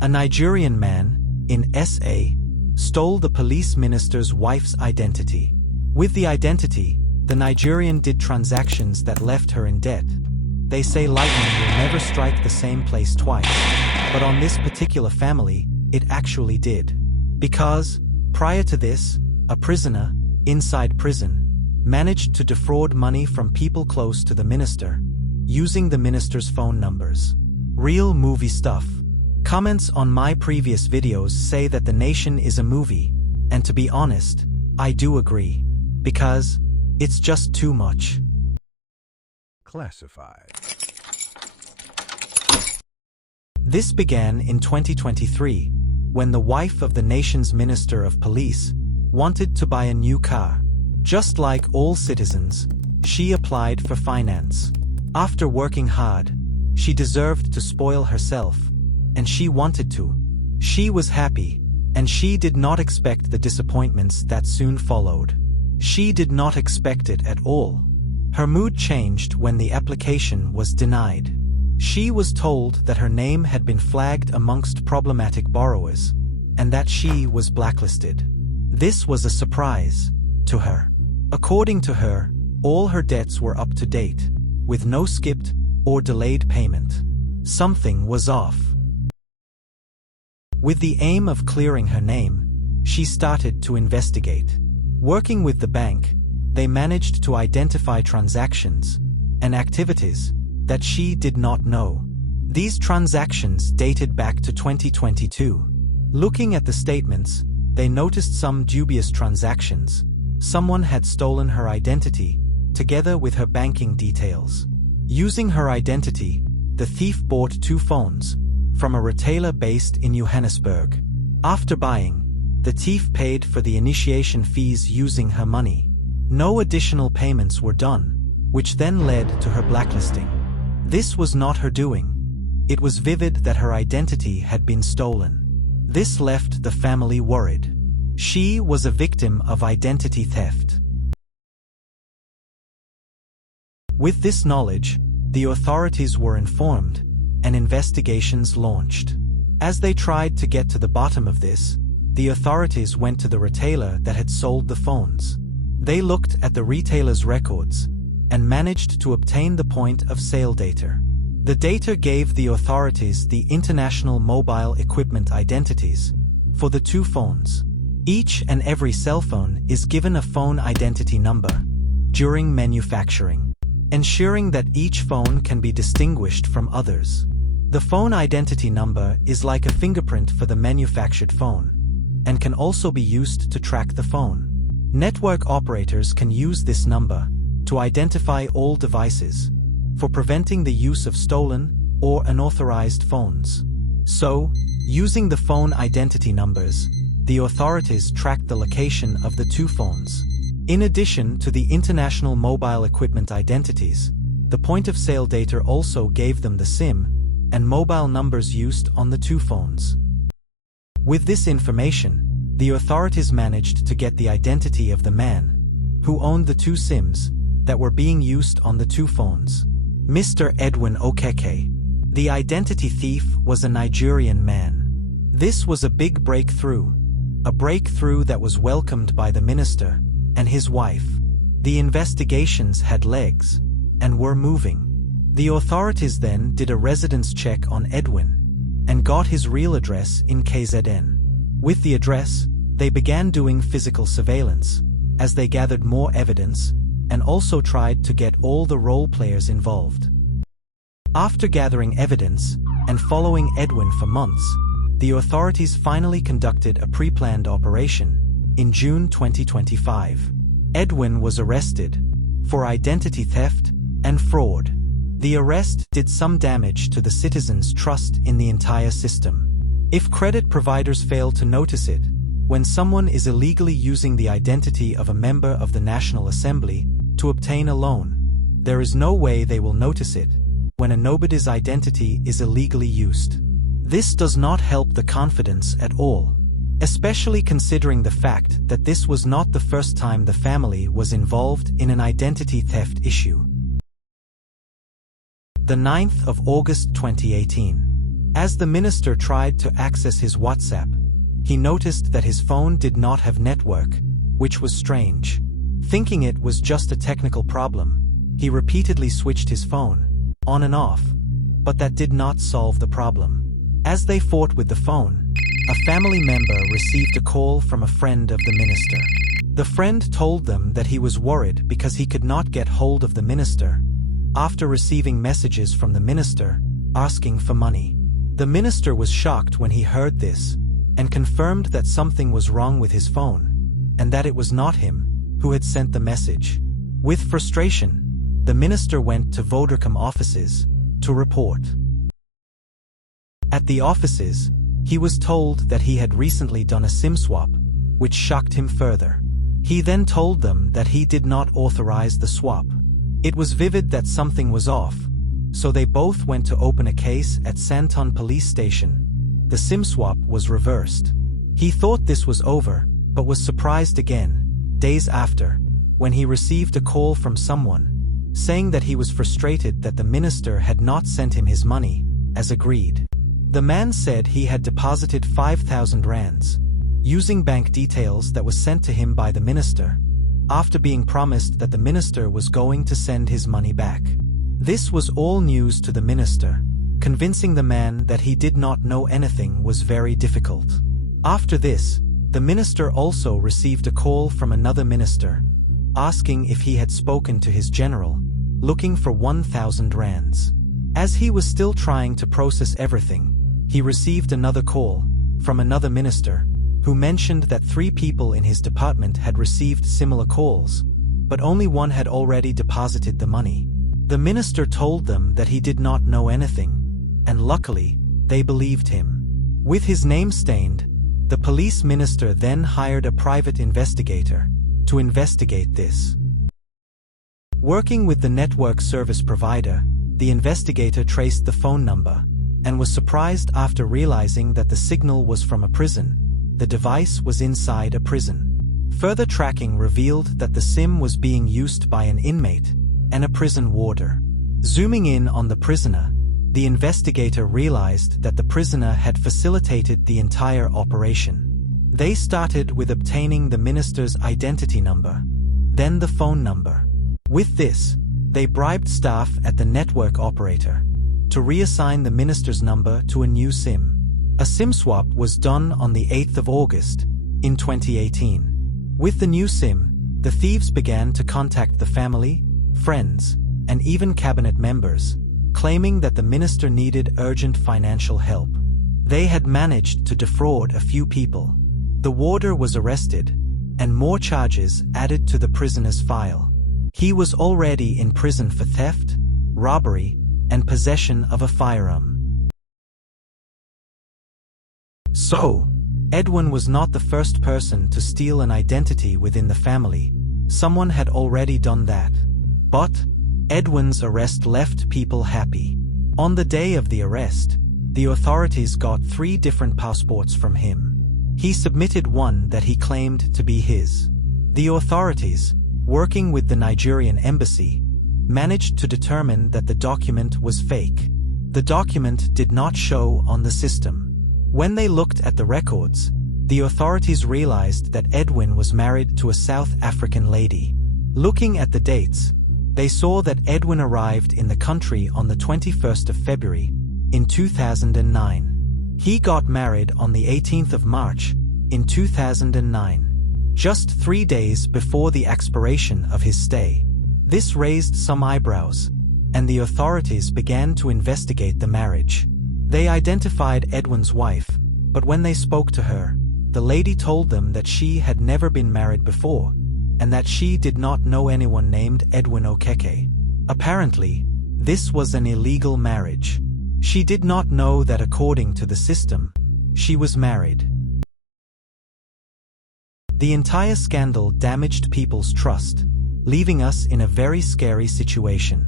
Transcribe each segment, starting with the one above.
A Nigerian man, in SA, stole the police minister's wife's identity. With the identity, the Nigerian did transactions that left her in debt. They say lightning will never strike the same place twice, but on this particular family, it actually did. Because, prior to this, a prisoner, inside prison, managed to defraud money from people close to the minister, using the minister's phone numbers. Real movie stuff. Comments on my previous videos say that the nation is a movie, and to be honest, I do agree. Because it's just too much. Classified. This began in 2023, when the wife of the nation's Minister of Police wanted to buy a new car. Just like all citizens, she applied for finance. After working hard, she deserved to spoil herself, and she wanted to. She was happy, and she did not expect the disappointments that soon followed. She did not expect it at all. Her mood changed when the application was denied. She was told that her name had been flagged amongst problematic borrowers, and that she was blacklisted. This was a surprise to her. According to her, all her debts were up to date, with no skipped or delayed payment. Something was off. With the aim of clearing her name, she started to investigate. Working with the bank, they managed to identify transactions and activities that she did not know. These transactions dated back to 2022. Looking at the statements, they noticed some dubious transactions. Someone had stolen her identity, together with her banking details. Using her identity, the thief bought 2 phones from a retailer based in Johannesburg. After buying, the thief paid for the initiation fees using her money. No additional payments were done, which then led to her blacklisting. This was not her doing. It was vivid that her identity had been stolen. This left the family worried. She was a victim of identity theft. With this knowledge, the authorities were informed, and investigations launched. As they tried to get to the bottom of this, the authorities went to the retailer that had sold the phones. They looked at the retailer's records and managed to obtain the point of sale data. The data gave the authorities the international mobile equipment identities for the 2 phones. Each and every cell phone is given a phone identity number during manufacturing, ensuring that each phone can be distinguished from others. The phone identity number is like a fingerprint for the manufactured phone, and can also be used to track the phone. Network operators can use this number to identify all devices, for preventing the use of stolen or unauthorized phones. So, using the phone identity numbers, the authorities tracked the location of the 2 phones. In addition to the international mobile equipment identities, the point-of-sale data also gave them the SIM and mobile numbers used on the 2 phones. With this information, the authorities managed to get the identity of the man who owned the 2 SIMs that were being used on the 2 phones. Mr. Edwin Okeke. The identity thief was a Nigerian man. This was a big breakthrough. A breakthrough that was welcomed by the minister and his wife. The investigations had legs and were moving. The authorities then did a residence check on Edwin and got his real address in KZN. With the address, they began doing physical surveillance as they gathered more evidence and also tried to get all the role players involved. After gathering evidence and following Edwin for months, the authorities finally conducted a pre-planned operation in June 2025. Edwin was arrested for identity theft and fraud. The arrest did some damage to the citizens' trust in the entire system. If credit providers fail to notice it, when someone is illegally using the identity of a member of the National Assembly to obtain a loan, there is no way they will notice it when a nobody's identity is illegally used. This does not help the confidence at all, especially considering the fact that this was not the first time the family was involved in an identity theft issue. The 9th of August 2018. As the minister tried to access his WhatsApp, he noticed that his phone did not have network, which was strange. Thinking it was just a technical problem, he repeatedly switched his phone on and off, but that did not solve the problem. As they fought with the phone, a family member received a call from a friend of the minister. The friend told them that he was worried because he could not get hold of the minister after receiving messages from the minister asking for money. The minister was shocked when he heard this and confirmed that something was wrong with his phone and that it was not him who had sent the message. With frustration, the minister went to Vodacom offices to report. At the offices, he was told that he had recently done a SIM swap, which shocked him further. He then told them that he did not authorize the swap. It was vivid that something was off, so they both went to open a case at Santon police station. The SIM swap was reversed. He thought this was over, but was surprised again, days after, when he received a call from someone saying that he was frustrated that the minister had not sent him his money, as agreed. The man said he had deposited 5,000 rands, using bank details that was sent to him by the minister, after being promised that the minister was going to send his money back. This was all news to the minister. Convincing the man that he did not know anything was very difficult. After this, the minister also received a call from another minister, asking if he had spoken to his general, looking for 1,000 rands. As he was still trying to process everything, he received another call from another minister, who mentioned that 3 people in his department had received similar calls, but only one had already deposited the money. The minister told them that he did not know anything, and luckily, they believed him. With his name stained, the police minister then hired a private investigator to investigate this. Working with the network service provider, the investigator traced the phone number and was surprised after realizing that the signal was from a prison. The device was inside a prison. Further tracking revealed that the SIM was being used by an inmate and a prison warder. Zooming in on the prisoner, the investigator realized that the prisoner had facilitated the entire operation. They started with obtaining the minister's identity number, then the phone number. With this, they bribed staff at the network operator to reassign the minister's number to a new SIM. A SIM swap was done on the 8th of August in 2018. With the new SIM, the thieves began to contact the family, friends, and even cabinet members, claiming that the minister needed urgent financial help. They had managed to defraud a few people. The warder was arrested, and more charges added to the prisoner's file. He was already in prison for theft, robbery, and possession of a firearm. So, Edwin was not the first person to steal an identity within the family. Someone had already done that. But Edwin's arrest left people happy. On the day of the arrest, the authorities got 3 different passports from him. He submitted one that he claimed to be his. The authorities, working with the Nigerian embassy, managed to determine that the document was fake. The document did not show on the system. When they looked at the records, the authorities realized that Edwin was married to a South African lady. Looking at the dates, they saw that Edwin arrived in the country on the 21st of February in 2009. He got married on the 18th of March in 2009, just 3 days before the expiration of his stay. This raised some eyebrows, and the authorities began to investigate the marriage. They identified Edwin's wife, but when they spoke to her, the lady told them that she had never been married before, and that she did not know anyone named Edwin Okeke. Apparently, this was an illegal marriage. She did not know that according to the system, she was married. The entire scandal damaged people's trust, leaving us in a very scary situation.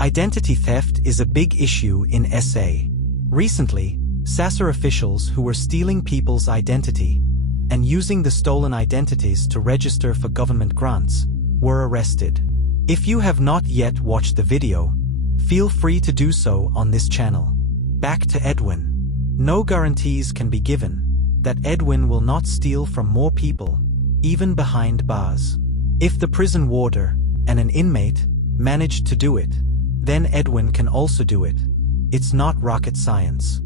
Identity theft is a big issue in SA. Recently, SASA officials who were stealing people's identity and using the stolen identities to register for government grants were arrested. If you have not yet watched the video, feel free to do so on this channel. Back to Edwin. No guarantees can be given that Edwin will not steal from more people, even behind bars. If the prison warder and an inmate managed to do it, then Edwin can also do it. It's not rocket science.